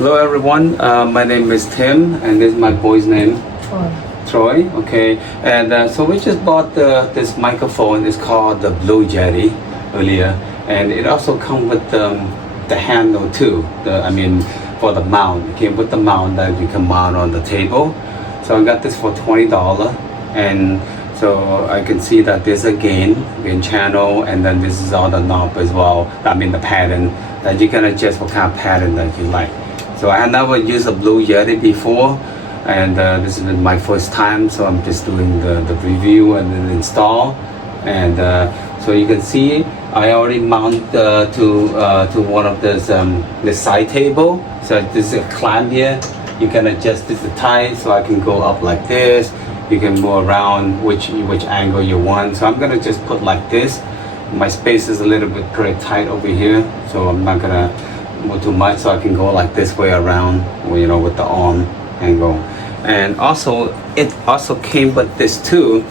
Hello everyone, my name is Tim and this is my boy's name. Troy, okay. And so we just bought this microphone. It's called the Blue Yeti earlier, and it also comes with the handle too. For the mount. It came with the mount that you can mount on the table. So I got this for $20, and so I can see that there's a gain channel, and then this is all the knob as well. The pattern that you can adjust what kind of pattern that you like. So I had never used a Blue Yeti before, and this is my first time, so I'm just doing the review and then install. And so you can see I already mount to one of this side table. So this is a clamp here. You can adjust this to tight, so I can go up like this. You can move around which angle you want. So I'm gonna just put like this. My space is a little bit pretty tight over here, so I'm not gonna move too much, so I can go like this way around, with the arm angle. And also it also came with this too,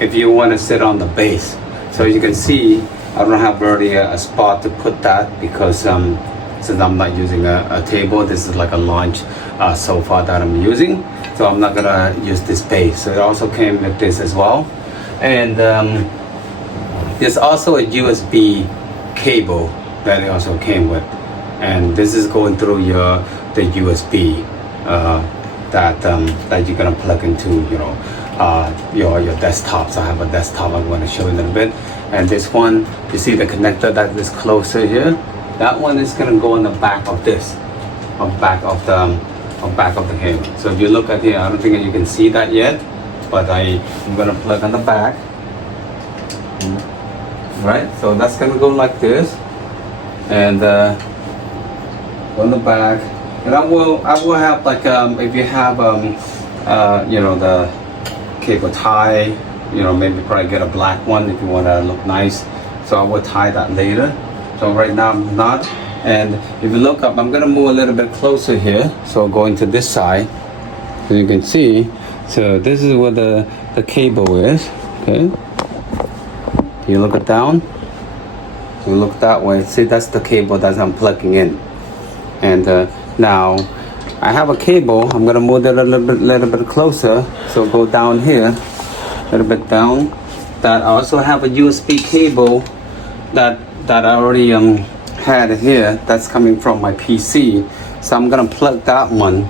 if you want to sit on the base. So as you can see, I don't have really a spot to put that, because since I'm not using a table, this is like a lounge sofa that I'm using, so I'm not gonna use this base. So it also came with this as well. And there's also a USB cable that it also came with, and this is going through the USB that you're gonna plug into your desktop. So I have a desktop I'm going to show you a little bit. And this one, you see the connector that is closer here, that one is going to go on the back of this, back of the cable. So if you look at here, I don't think you can see that yet, but I'm going to plug on the back. Right, so that's going to go like this, and on the back. And I will have, like, if you have the cable tie, maybe probably get a black one if you want to look nice. So I will tie that later. So right now I'm not. And if you look up, I'm gonna move a little bit closer here. So going to this side, so you can see. So this is where the cable is. Okay. You look it down. You look that way. See, that's the cable that I'm plugging in. And now I have a cable. I'm gonna move it a little bit closer. So go down here, a little bit down. That I also have a USB cable that I already had here. That's coming from my PC. So I'm gonna plug that one.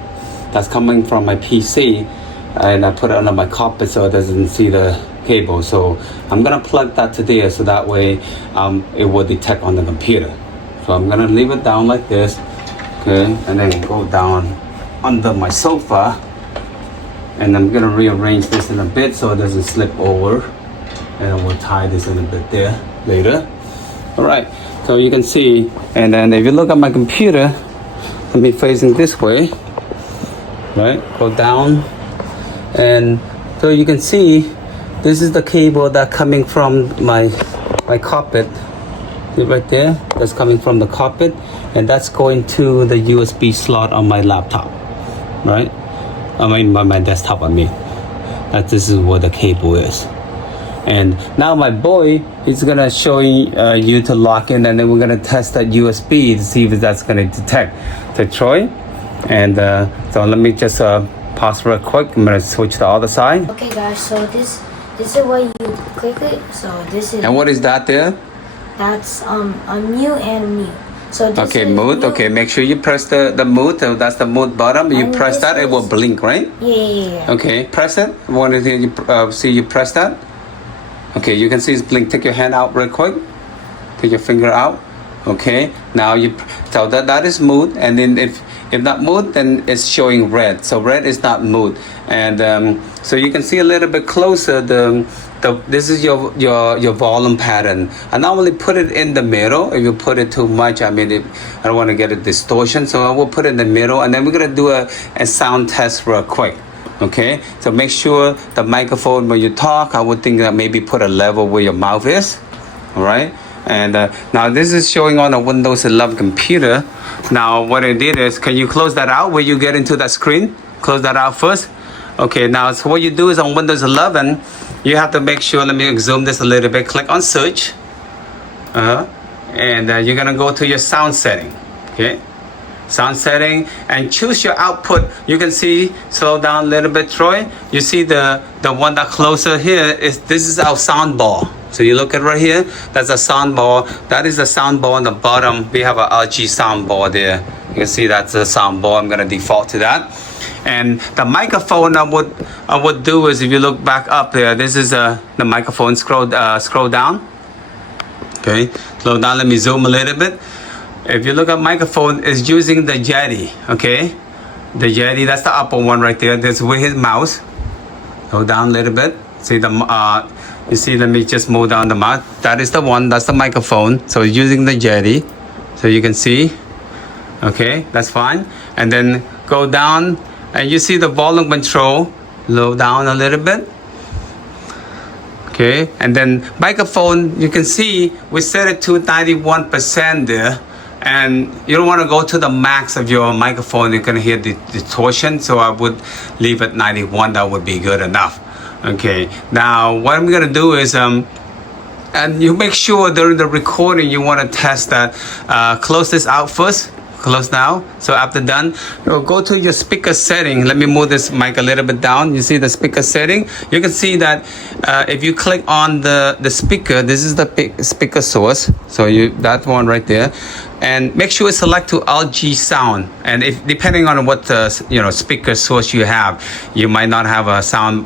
That's coming from my PC, and I put it under my carpet so it doesn't see the cable. So I'm gonna plug that to there, so that way it will detect on the computer. So I'm gonna leave it down like this. Okay, and then go down under my sofa, and I'm gonna rearrange this in a bit so it doesn't slip over, and we'll tie this in a bit there later. All right, so you can see, and then if you look at my computer, let me facing this way, right, go down, and so you can see this is the cable that coming from my carpet. Right there, that's coming from the carpet, and that's going to the USB slot on my laptop, right? My desktop. That this is where the cable is. And now my boy is gonna show you to lock in, and then we're gonna test that USB to see if that's gonna detect the Troy. And so let me just pause real quick. I'm gonna switch to the other side. Okay, guys. So this is where you click it. So this is. And what is that there? That's a mute and mute. So this okay, is mute. Okay, make sure you press the mute. That's the mute button. You press that, it will blink, right? Yeah. Okay, press it. Want to see you press that? Okay, you can see it's blink. Take your hand out real quick. Take your finger out. Okay, now so that is mute, and then if not mute, then it's showing red. So red is not mute, and so you can see a little bit closer. This is your volume pattern. I normally put it in the middle. If you put it too much, I don't want to get a distortion, so I will put it in the middle, and then we're gonna do a sound test real quick. Okay, so make sure the microphone when you talk, I would think that maybe put a level where your mouth is. All right. And now this is showing on a Windows 11 computer. Now what I did is, can you close that out when you get into that screen? Close that out first. Okay, now so what you do is on Windows 11, you have to make sure, let me zoom this a little bit, click on search. And you're gonna go to your sound setting, okay? sound setting, and choose your output. You can see, slow down a little bit, Troy. You see the one that closer here this is our sound ball. So you look at right here, that's a sound ball. That is the sound ball on the bottom. We have a LG sound ball there. You can see that's the sound ball. I'm gonna default to that. And the microphone I would do is, if you look back up there, this is the microphone. Scroll down. Okay, slow down. Let me zoom a little bit. If you look at microphone, is using the Yeti. Okay, the Yeti. That's the upper one right there. That's with his mouse. Go down a little bit. See the you see. Let me just move down the mouse. That is the one. That's the microphone. So it's using the Yeti. So you can see. Okay, that's fine. And then go down, and you see the volume control. Low down a little bit. Okay, and then microphone, you can see we set it to 91% there, and you don't want to go to the max of your microphone. You're gonna hear the distortion, so I would leave it 91. That would be good enough. Okay, now what I'm gonna do is and you make sure during the recording you want to test that. Close this out first. Close now. So after done, go to your speaker setting. Let me move this mic a little bit down. You see the speaker setting. You can see that if you click on the speaker, this is the speaker source. So that one right there, and make sure it's select to LG sound. And if depending on what speaker source you have, you might not have a sound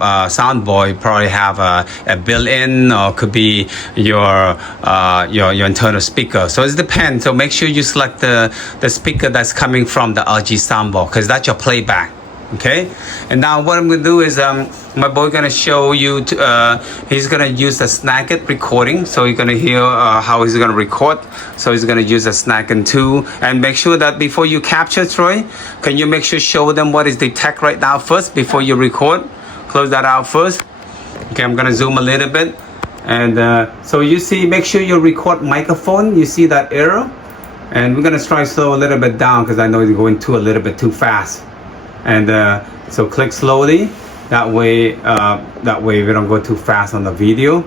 bar. You probably have a built-in, or could be your internal speaker. So it depends. So make sure you select the speaker that's coming from the LG soundbar, because that's your playback. Okay, and now what I'm gonna do is my boy gonna show you he's gonna use the Snagit recording. So you're gonna hear how he's gonna record. So he's gonna use the Snagit 2, and make sure that before you capture, Troy, can you make sure show them what is the tech right now first before you record? Close that out first. Okay, I'm gonna zoom a little bit, and so you see, make sure you record microphone. You see that arrow? And we're gonna try slow a little bit down, because I know you're going a little bit too fast. And so click slowly. That way we don't go too fast on the video.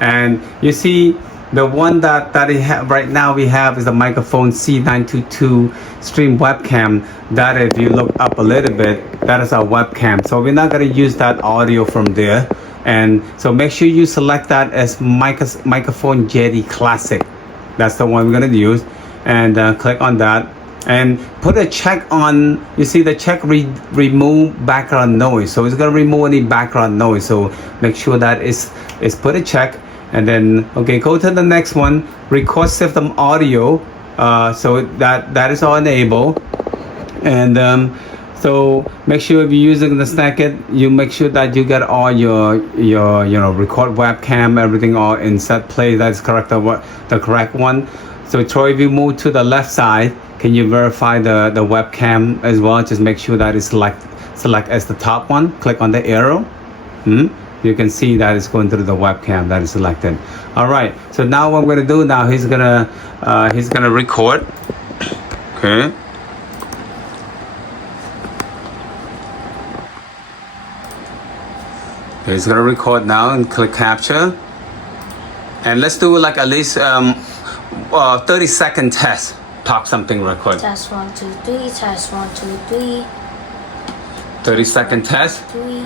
And you see the one that he have right now, we have is the microphone C922 stream webcam. That if you look up a little bit, that is our webcam. So we're not gonna use that audio from there. And so make sure you select that as microphone Yeti Classic. That's the one we're gonna use. And click on that, and put a check on. You see the check remove background noise. So it's gonna remove any background noise. So make sure that is put a check, and then okay, go to the next one. Record system audio. So that is all enabled, and so make sure if you're using the Snagit, you make sure that you get all your record webcam, everything all in set place. That's correct. The correct one. So Troy, if you move to the left side, can you verify the webcam as well? Just make sure that is select as the top one. Click on the arrow. You can see that it's going through the webcam that is selected. All right. So now what I'm going to do now, he's gonna record. Okay. He's gonna record now, and click capture. And let's do like at least 30-second test. Talk something real quick. Test 1, 2, 3. Test 1, 2, 3. 30-second test. 3.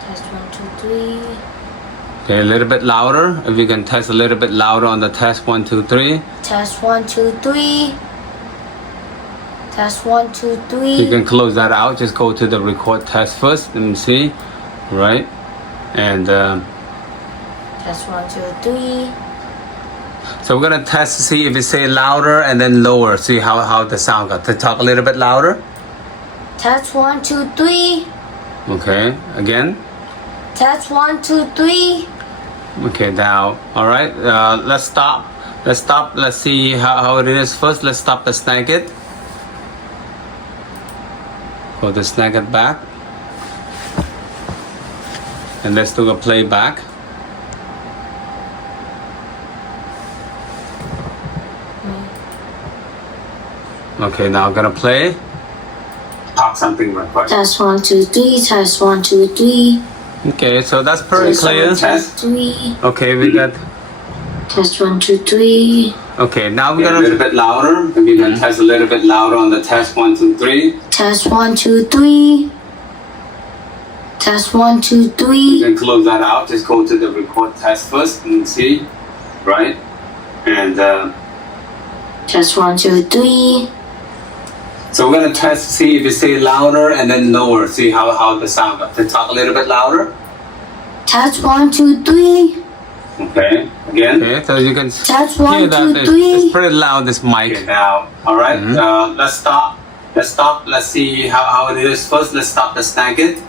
Test 1, 2, 3. Okay, a little bit louder. If you can test a little bit louder on the test 1, 2, 3. Test 1, 2, 3. Test 1, 2, 3. You can close that out. Just go to the record test first. Let me see. Right. And Test 1, 2, 3. so we're gonna test to see if it say louder and then lower. See how the sound got. To talk a little bit louder. Test 1, 2, 3. Okay. Again. Test 1, 2, 3. Okay. Now. All right. Let's stop. Let's see how it is first. Let's stop the Snagit. Go to Snagit back. And let's do a playback. Okay, now I'm gonna play. Talk something real quick. Test 1, 2, 3. Test 1, 2, 3. Okay, so that's pretty clear. Test 3. Okay, we got. Test 1, 2, 3. Okay, now we're gonna a little bit louder. We're gonna test a little bit louder on the test 1, 2, 3. Test 1, 2, 3. Test 1, 2, 3. You can close that out. Just go to the record test first and see, right? And Test 1, 2, 3. so we're gonna test, see if you say louder and then lower. See how the sound. Then talk a little bit louder. Test 1, 2, 3. Okay, again. Okay, so you can Test hear 1, that 2, 3. it's pretty loud, this mic. Okay, now, all right, let's stop. Let's stop. Let's see how it is. First, let's stop the snagget.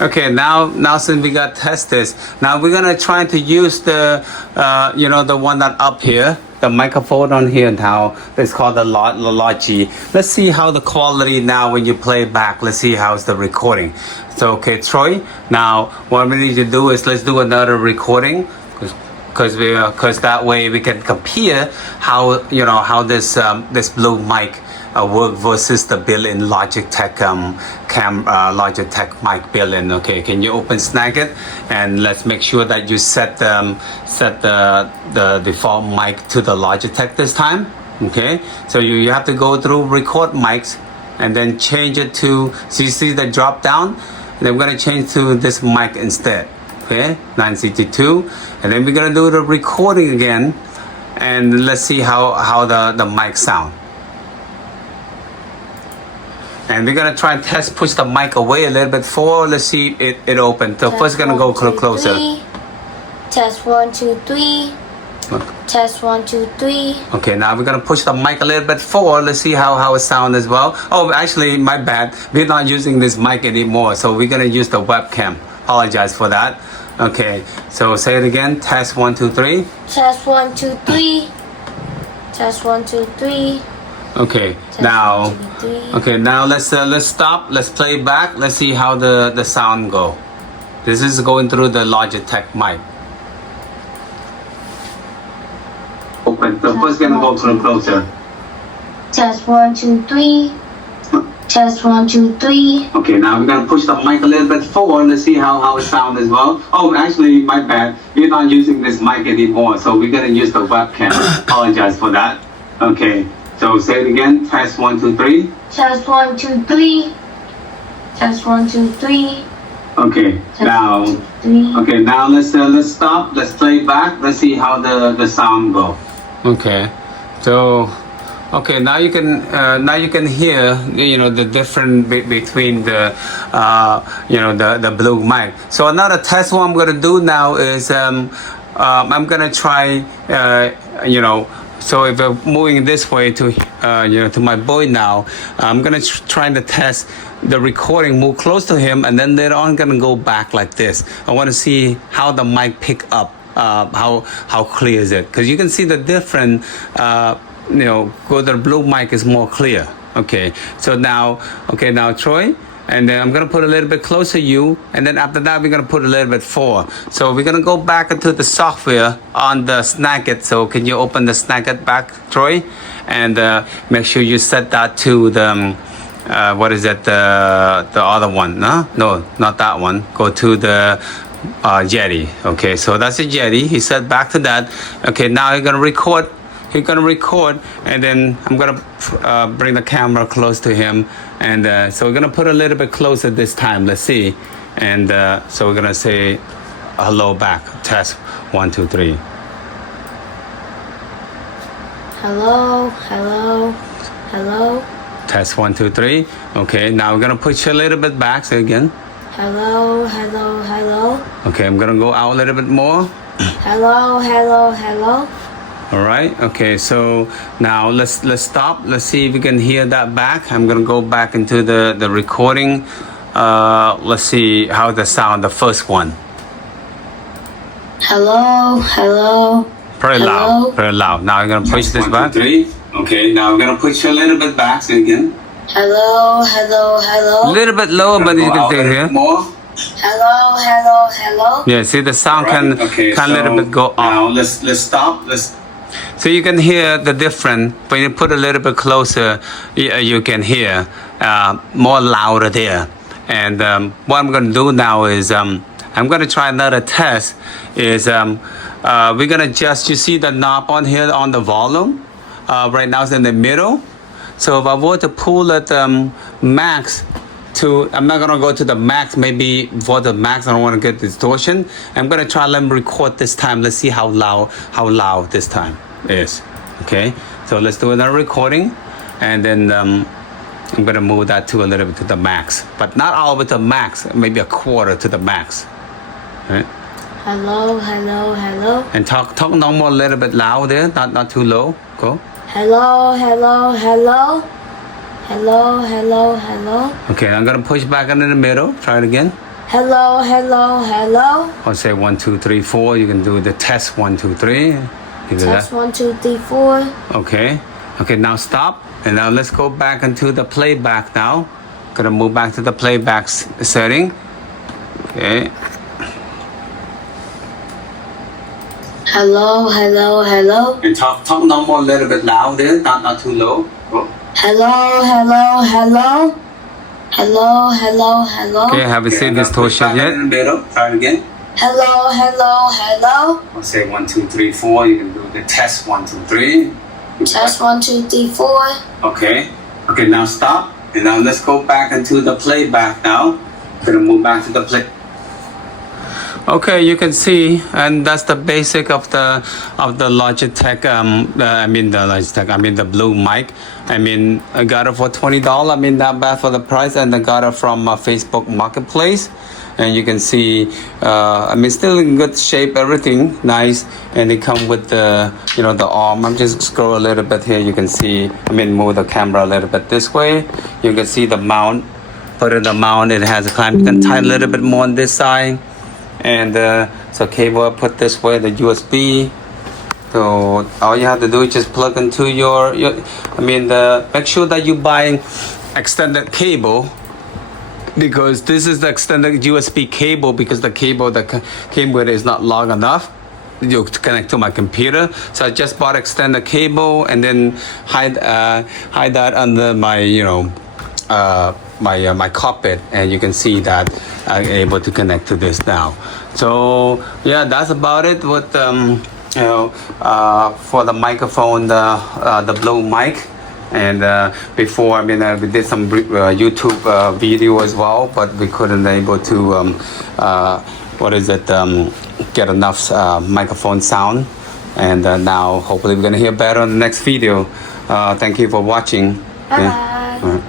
Okay, now since we got test this, now we're gonna try to use the, the one that up here, the microphone on here now. It's called the Logi. Let's see how the quality now when you play back. Let's see how's the recording. So okay, Troy. Now what we need to do is let's do another recording, because that way we can compare how this blue mic work versus the built-in Logitech Logitech mic built-in. Okay, can you open Snagit and let's make sure that you set the default mic to the Logitech this time. Okay, so you have to go through record mics and then change it to, so you see the drop down, and then we're gonna change to this mic instead. Okay, 962, and then we're gonna do the recording again, and let's see how the mic sound. And we're gonna try and push the mic away a little bit forward. Let's see it open. So first gonna go closer. 3. Test 1, 2, 3. Test 1, 2, 3. Okay, now we're gonna push the mic a little bit forward. Let's see how it sounds as well. Oh, actually, my bad. We're not using this mic anymore, so we're gonna use the webcam. Apologize for that. Okay, so say it again. Test 1, 2, 3. Test 1, 2, 3. Test 1, 2, 3. Okay, Test now, 1, 2, 3. okay, now let's stop. Let's play back. Let's see how the sound go. This is going through the Logitech mic. Open. So first gonna go closer. Test 1, 2, 3. Test 1, 2, 3. Okay, now we're gonna push the mic a little bit forward. Let's see how it sounds as well. Oh, actually, my bad. We're not using this mic anymore, so we're gonna use the webcam. Apologize for that. Okay, so say it again. Test 1, 2, 3. Test 1, 2, 3. Test 1, 2, 3. Okay, Test now. 1, 2, 3. Okay, now let's stop. Let's play back. Let's see how the sound go. Okay, so. Okay, now you can hear the difference between the the blue mic. So another test what I'm gonna do now is I'm gonna try so if I'm moving this way to to my boy now, I'm gonna try to test the recording, move close to him, and then later on gonna go back like this. I want to see how the mic pick up, how clear is it, because you can see the different. Go the blue mic is more clear. Okay, so now Troy, and then I'm gonna put a little bit closer you, and then after that we're gonna put a little bit forward. So we're gonna go back into the software on the Snagit. So can you open the Snagit back, Troy, and make sure you set that to the what is it, the other one? No, not that one. Go to the Yeti. Okay, so that's a Yeti. He set back to that. Okay, now you're gonna record. He's gonna record, and then I'm gonna bring the camera close to him, and so we're gonna put a little bit closer this time. Let's see, and so we're gonna say hello back. Test 1, 2, 3. Hello, hello, hello. Test 1, 2, 3. Okay, now we're gonna push a little bit back. Say again. Hello, hello, hello. Okay, I'm gonna go out a little bit more. Hello, hello, hello. All right. Okay. So now let's stop. Let's see if we can hear that back. I'm gonna go back into the recording. Let's see how the sound. The first one. Hello, hello. Very hello. loud. Very loud. Now I'm gonna push this back. 1, 2, 3. Okay. Now we're gonna push a little bit back. So again. Hello, hello, hello. A little bit lower, but you can still hear. More. Hello, hello, hello. Yeah. See the sound can a little bit go up. Now let's stop. So you can hear the difference when you put a little bit closer. You can hear more louder there. And what I'm going to do now is I'm going to try another test. Is we're gonna adjust. You see the knob on here on the volume. Right now it's in the middle. So if I were to pull it max to, I'm not gonna go to the max. Maybe for the max, I don't want to get distortion. I'm gonna try let me record this time. Let's see how loud this time is. Okay. So let's do another recording, and then I'm gonna move that to a little bit to the max, but not all of it to max. Maybe a quarter to the max. Right? Hello, hello, hello. And talk normal a little bit louder, not too low. Go. Hello, hello, hello. Hello, hello, hello. Okay, I'm gonna push back into the middle. Try it again. Hello, hello, hello. I'll say 1, 2, 3, 4. You can do the test 1, 2, 3. You do Test that. 1, 2, 3, 4. Okay. Okay, now stop. And now let's go back into the playback now. Gonna move back to the playback setting. Okay. Hello, hello, hello. And talk normal a little bit louder, not too low. Go. Hello, hello, hello. Hello, hello, hello. Okay, have you seen distortion yet? In the middle. Try it again. Hello, hello, hello. I'll say 1, 2, 3, 4. You can do the test 1, 2, 3. Test 1, 2, 3, 4. Okay. Okay, now stop. And now let's go back into the playback now. Gonna move back to the play. Okay, you can see, and that's the basic of the Logitech. The Blue mic. I got it for $20. Not bad for the price, and I got it from Facebook Marketplace. And you can see, still in good shape, everything nice, and it come with the arm. I'm just scroll a little bit here. You can see, move the camera a little bit this way. You can see the mount. Put in the mount. It has a clamp. You can tighten a little bit more on this side. And so cable I put this way, the USB. So all you have to do is just plug into make sure that you buy extended cable, because this is the extended USB cable, because the cable that came with it is not long enough to connect to my computer. So I just bought extended cable and then hide that under my my carpet, and you can see that I'm able to connect to this now. So yeah, that's about it with for the microphone, the Blue mic. And before, we did some YouTube video as well, but we couldn't able to get enough microphone sound. And now hopefully we're gonna hear better on the next video. Thank you for watching. Bye. Yeah.